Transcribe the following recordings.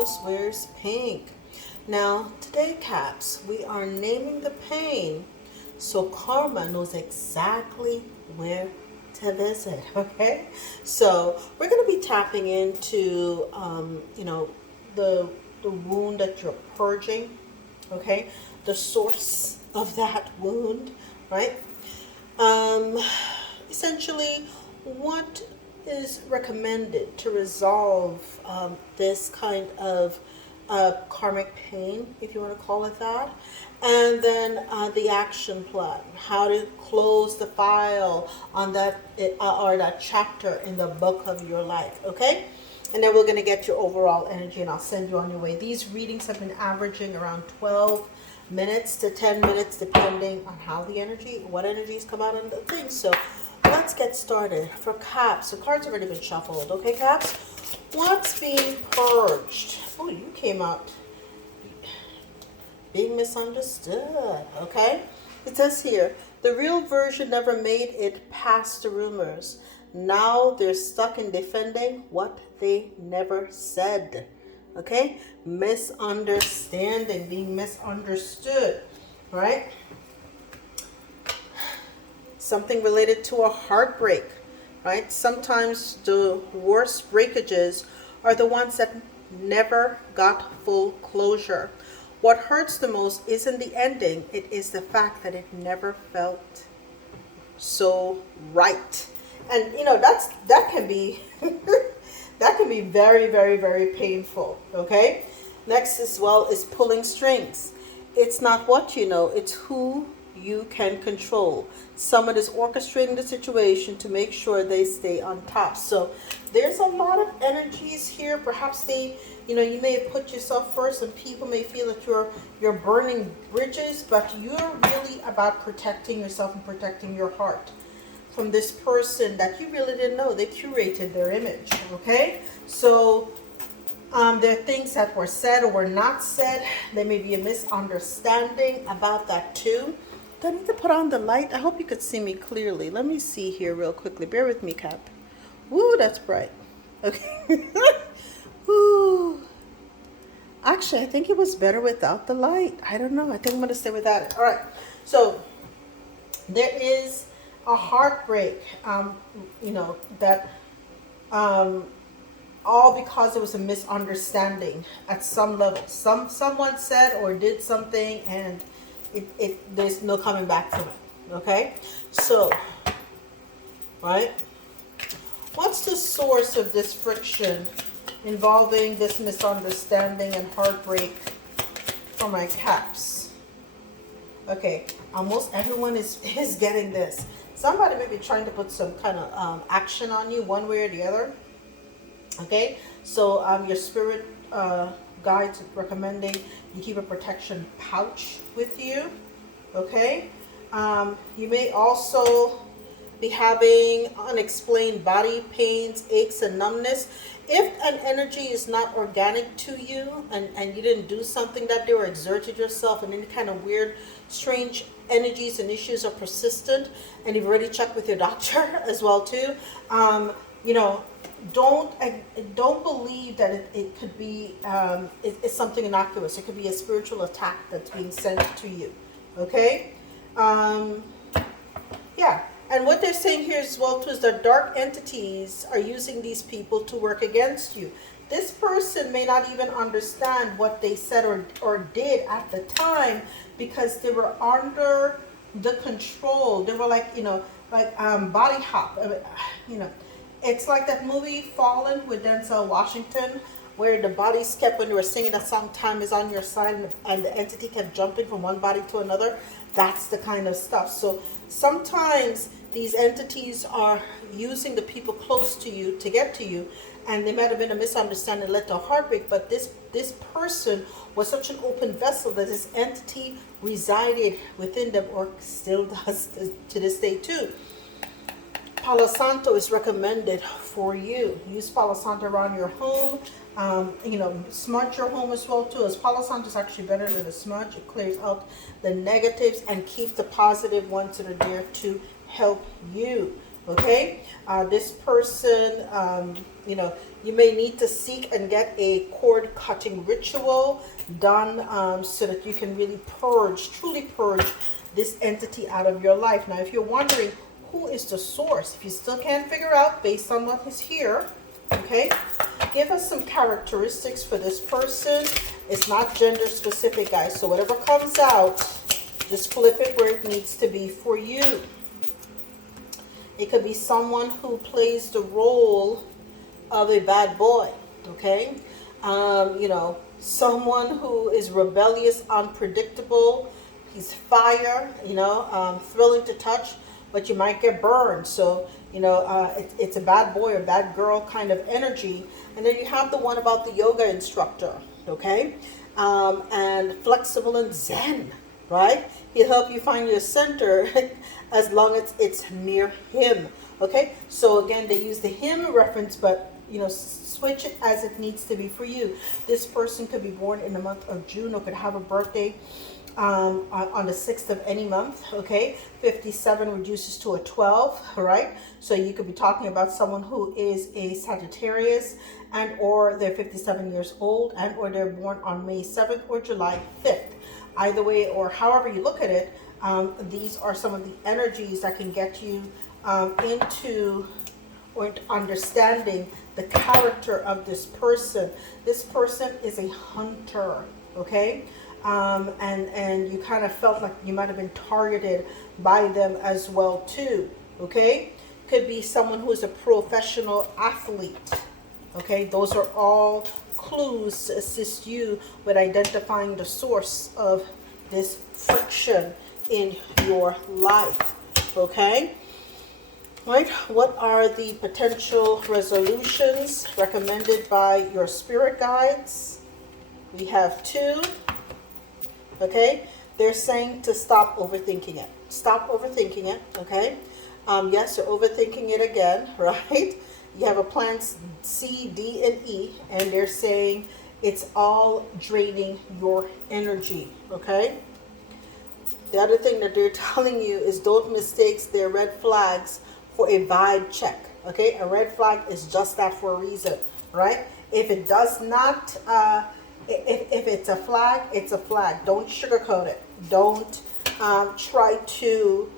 Kronos Wears Pink. Now, today, Caps, we are naming the pain so karma knows exactly where to visit, okay? So, we're going to be tapping into, the wound that you're purging, okay? The source of that wound, right? Essentially, what is recommended to resolve this kind of karmic pain, if you want to call it that, and then the action plan, how to close the file on that or that chapter in the book of your life, okay? And then we're going to get your overall energy, and I'll send you on your way. These readings have been averaging around 12 minutes to 10 minutes, depending on how what energies come out of the thing. So let's get started. For Caps, the cards have already been shuffled. Okay, Caps? What's being purged? Oh, you came out being misunderstood. Okay? It says here, the real version never made it past the rumors. Now they're stuck in defending what they never said. Okay? Misunderstanding, being misunderstood. Right? Something related to a heartbreak, right? Sometimes the worst breakages are the ones that never got full closure. What hurts the most isn't the ending, it is the fact that it never felt so right. And that can be that can be very, very, very painful. Okay? Next as well is pulling strings. It's not what you know, it's who you can control. Someone is orchestrating the situation to make sure they stay on top. So there's a lot of energies here. Perhaps you may have put yourself first, and people may feel that you're burning bridges, but you're really about protecting yourself and protecting your heart from this person that you really didn't know. They curated their image. Okay, so there are things that were said or were not said. There may be a misunderstanding about that too. Do I need to put on the light? I hope you could see me clearly. Let me see here real quickly. Bear with me, Cap. Woo, that's bright. Okay. Woo. Actually, I think it was better without the light. I don't know. I think I'm going to stay without it. All right. So there is a heartbreak, that all because there was a misunderstanding at some level. Someone said or did something, and there's no coming back from it. Okay, so right, what's the source of this friction involving this misunderstanding and heartbreak for my Caps? Okay, almost everyone is getting this. Somebody may be trying to put some kind of action on you one way or the other. Okay, so your spirit guides recommending you keep a protection pouch with you. Okay, you may also be having unexplained body pains, aches, and numbness. If an energy is not organic to you, and you didn't do something that day or exerted yourself, and any kind of weird, strange energies and issues are persistent, and you've already checked with your doctor as well too, don't believe that it could be it's something innocuous. It could be a spiritual attack that's being sent to you. Okay, yeah. And what they're saying here as well too is that dark entities are using these people to work against you. This person may not even understand what they said or did at the time, because they were under the control. They were body hop. It's like that movie Fallen with Denzel Washington, where the bodies kept, when they were singing that song, time is on your side, and the entity kept jumping from one body to another. That's the kind of stuff. So sometimes these entities are using the people close to you to get to you, and there might have been a misunderstanding that led to a heartbreak, but this person was such an open vessel that this entity resided within them, or still does to this day too. Palo Santo is recommended for you. Use Palo Santo around your home. Smudge your home as well too. As Palo Santo is actually better than a smudge. It clears out the negatives and keeps the positive ones that are there to help you. Okay, this person, You may need to seek and get a cord cutting ritual done so that you can really purge, truly purge this entity out of your life. Now, if you're wondering who is the source, if you still can't figure out based on what is here, okay, give us some characteristics for this person. It's not gender specific, guys. So whatever comes out, just flip it where it needs to be for you. It could be someone who plays the role of a bad boy, okay? You know, someone who is rebellious, unpredictable. He's fire, you know, thrilling to touch, but you might get burned. So, you know, it's a bad boy or bad girl kind of energy. And then you have the one about the yoga instructor, okay? And flexible and zen, right? He'll help you find your center as long as it's near him, okay? So again, they use the him reference, but, you know, switch it as it needs to be for you. This person could be born in the month of June or could have a birthday on the 6th of any month, okay? 57 reduces to a 12, right? So you could be talking about someone who is a Sagittarius and or they're 57 years old and or they're born on May 7th or July 5th. Either way, or however you look at it, these are some of the energies that can get you into or understanding the character of this person. This person is a hunter, okay? And you kind of felt like you might have been targeted by them as well too, okay? Could be someone who is a professional athlete, okay? Those are all clues to assist you with identifying the source of this friction in your life, okay? Right, what are the potential resolutions recommended by your spirit guides? We have 2. Okay, they're saying to stop overthinking it. Stop overthinking it, okay? Yes, you're overthinking it again, right? You have a plan C, D, and E, and they're saying it's all draining your energy, okay? The other thing that they're telling you is don't mistake their red flags for a vibe check, okay? A red flag is just that for a reason, right? If it does not, if it's a flag, it's a flag. Don't sugarcoat it. Don't try to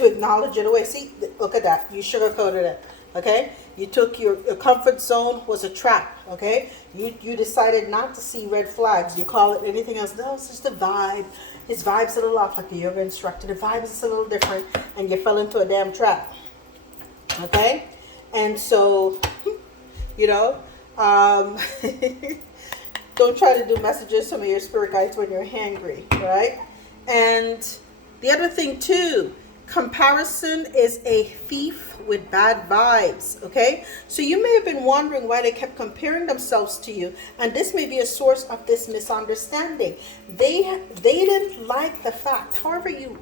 acknowledge it away. See, look at that. You sugarcoated it, okay? You took your comfort zone was a trap, okay? You decided not to see red flags. You call it anything else. No, it's just a vibe. His vibe's a little off, like the yoga instructor. The vibe is a little different, and you fell into a damn trap. Okay, and so, you know, don't try to do messages from your spirit guides when you're hangry, right? And the other thing too, comparison is a thief with bad vibes, okay? So you may have been wondering why they kept comparing themselves to you, and this may be a source of this misunderstanding. They didn't like the fact, however you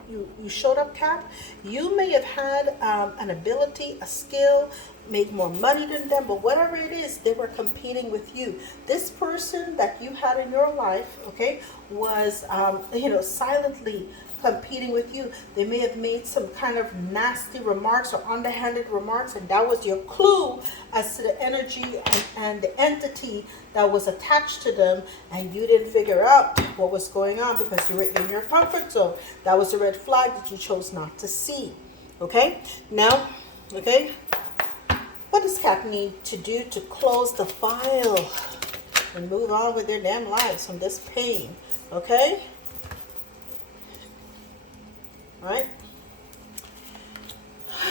showed up, Cap, you may have had an ability, a skill, made more money than them, but whatever it is, they were competing with you. This person that you had in your life, okay, was, silently competing with you. They may have made some kind of nasty remarks or underhanded remarks, and that was your clue as to the energy and the entity that was attached to them, and you didn't figure out what was going on because you were in your comfort zone. That was a red flag that you chose not to see. Okay? Now, okay, what does Cat need to do to close the file and move on with their damn lives from this pain? Okay? Right?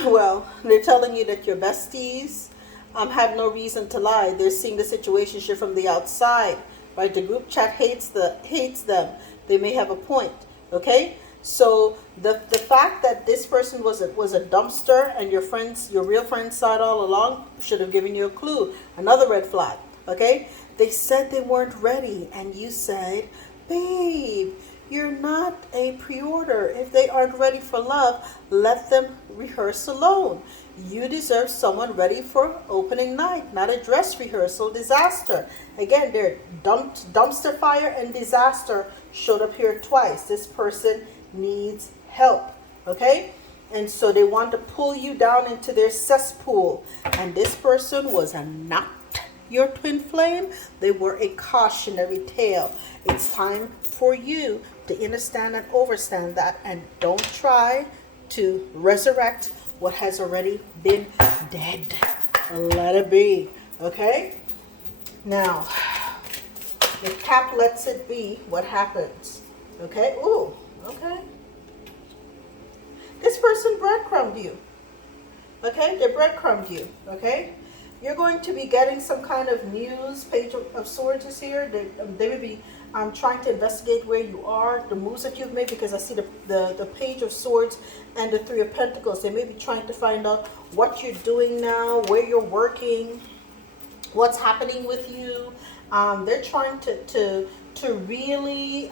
Well, they're telling you that your besties have no reason to lie. They're seeing the situation from the outside, right? The group chat hates them. They may have a point, okay? So the fact that this person was a dumpster and your real friends saw it all along should have given you a clue. Another red flag, okay? They said they weren't ready, and you said, babe, you're not a pre-order. If they aren't ready for love, let them rehearse alone. You deserve someone ready for opening night, not a dress rehearsal disaster. Again, they're dumpster fire and disaster showed up here twice. This person needs help, okay? And so they want to pull you down into their cesspool. And this person was not your twin flame, they were a cautionary tale. It's time for you to understand and overstand that, and don't try to resurrect what has already been dead. Let it be. Okay? Now, if Cap lets it be, what happens? Okay? Ooh, okay. This person breadcrumbed you. Okay? They breadcrumbed you. Okay? You're going to be getting some kind of news. Page of Swords is here. They may be trying to investigate where you are, the moves that you've made, because I see the Page of Swords and the Three of Pentacles. They may be trying to find out what you're doing now, where you're working, what's happening with you. They're trying to really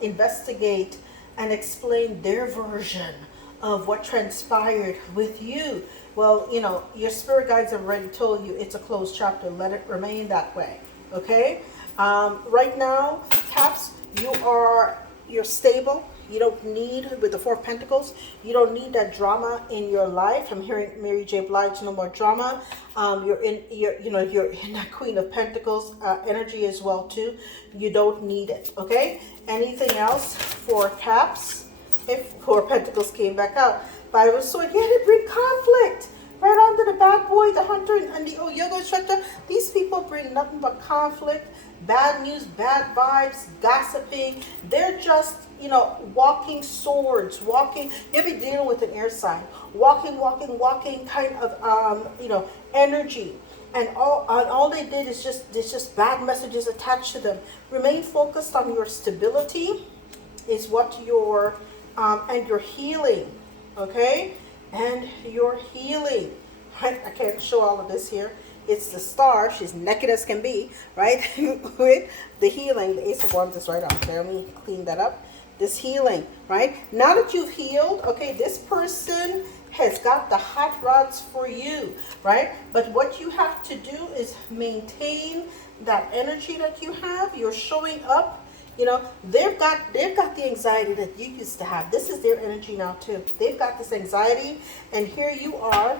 investigate and explain their version of what transpired with you. Well, you know, your spirit guides have already told you it's a closed chapter. Let it remain that way. Okay? Right now, Caps, you're stable. You don't need, with the Four of Pentacles, you don't need that drama in your life. I'm hearing Mary J. Blige, no more drama. You're in that Queen of Pentacles energy as well too. You don't need it. Okay? Anything else for Caps? If Four of Pentacles came back out, Five of Swords, yeah, they bring conflict. Right under the bad boy, the hunter, and the yoga instructor. These people bring nothing but conflict, bad news, bad vibes, gossiping. They're just, walking swords, walking. You'll be dealing with an air sign. Walking kind of, energy. And all they did is there's just bad messages attached to them. Remain focused on your stability, is what your, and your healing. Okay? And your healing. I can't show all of this here. It's the star. She's naked as can be, right? With the healing. The Ace of Wands is right on there. Let me clean that up. This healing, right? Now that you've healed, okay, this person has got the hot rods for you, right? But what you have to do is maintain that energy that you have. You're showing up. They've got the anxiety that you used to have. This is their energy now too. They've got this anxiety, and here you are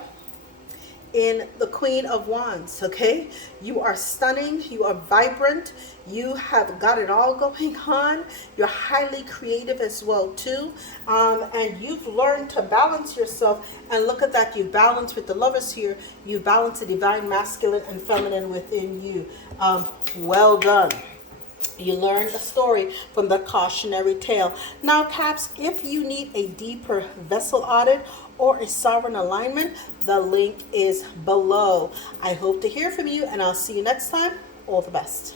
in the Queen of Wands, okay? You are stunning, you are vibrant, you have got it all going on. You're highly creative as well too, and you've learned to balance yourself. And look at that, you balance with the Lovers here. You balance the divine masculine and feminine within you. Well done. You learned a story from the cautionary tale. Now, Caps, if you need a deeper vessel audit or a sovereign alignment, the link is below. I hope to hear from you, and I'll see you next time. All the best.